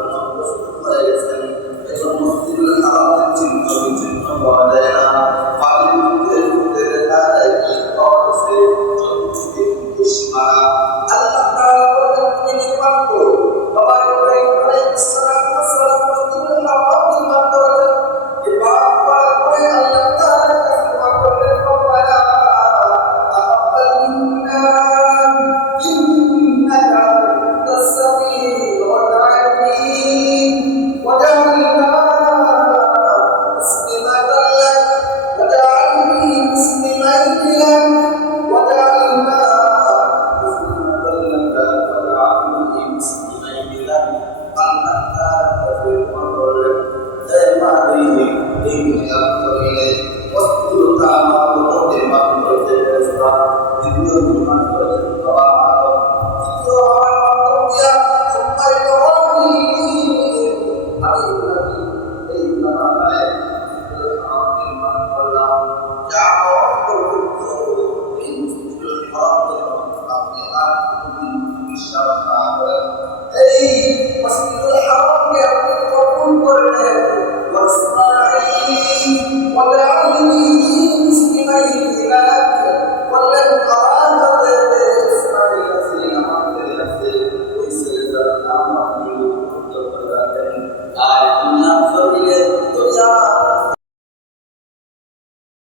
জন্য প্রস্তুত হয়ে গেছেন। এখন মসজিদুল হারামের চিহ্ন বিচিহ্ন পাওয়া যায় না, পানির মধ্যে ঘুরতে দেখা যায় কি পাওয়া গেছে, চতুর্দিকে কিন্তু সীমানা। আল্লাহ তাআলা বলেন তুমি নির্মাণ করো। বাবা ইব্রাহিম আলাইহিস সালাম মসজিদুল হারাম নির্মাণ করেছেন। নির্মাণ করার পরে আল্লাহ তাআলা কাছে দোয়া করলেন, রব্বানা তাকাব্বাল মিন্না ইন্নাকা আনতাস সামিউল আলিম ওয়াজআলনা মুসলিমাতান লাক ওয়াজআলনি মুসলিমাইন লাক ওয়াজআলনা মুসলিমাতান লাক ওয়াজআলনি মুসলিমাইন লাক। আল্লাহ তাআলা কাছে দোয়া করলেন, হে মালিক এই নিয়ামত করিলে মসজিদুল কাবা নির্মাণ করেছে ফেরেশতা, দ্বিতীয় নির্মাণ করেছেন বাবা আদম, তৃতীয় আমার মাধ্যম দিয়া সম্মানিত আমি ইব্রাহিম এই বানায় নির্মাণ করলাম। যা পর্যন্ত এই মসজিদুল হারামের আপনি আর কোনদিন বিশ্বাস না করেন, এই মসজিদুল হারামকে আপনি কবুল করে নেন। واجعلني مسلمين لك ولن أراد بإسرائيل سيئا ويسر الأمر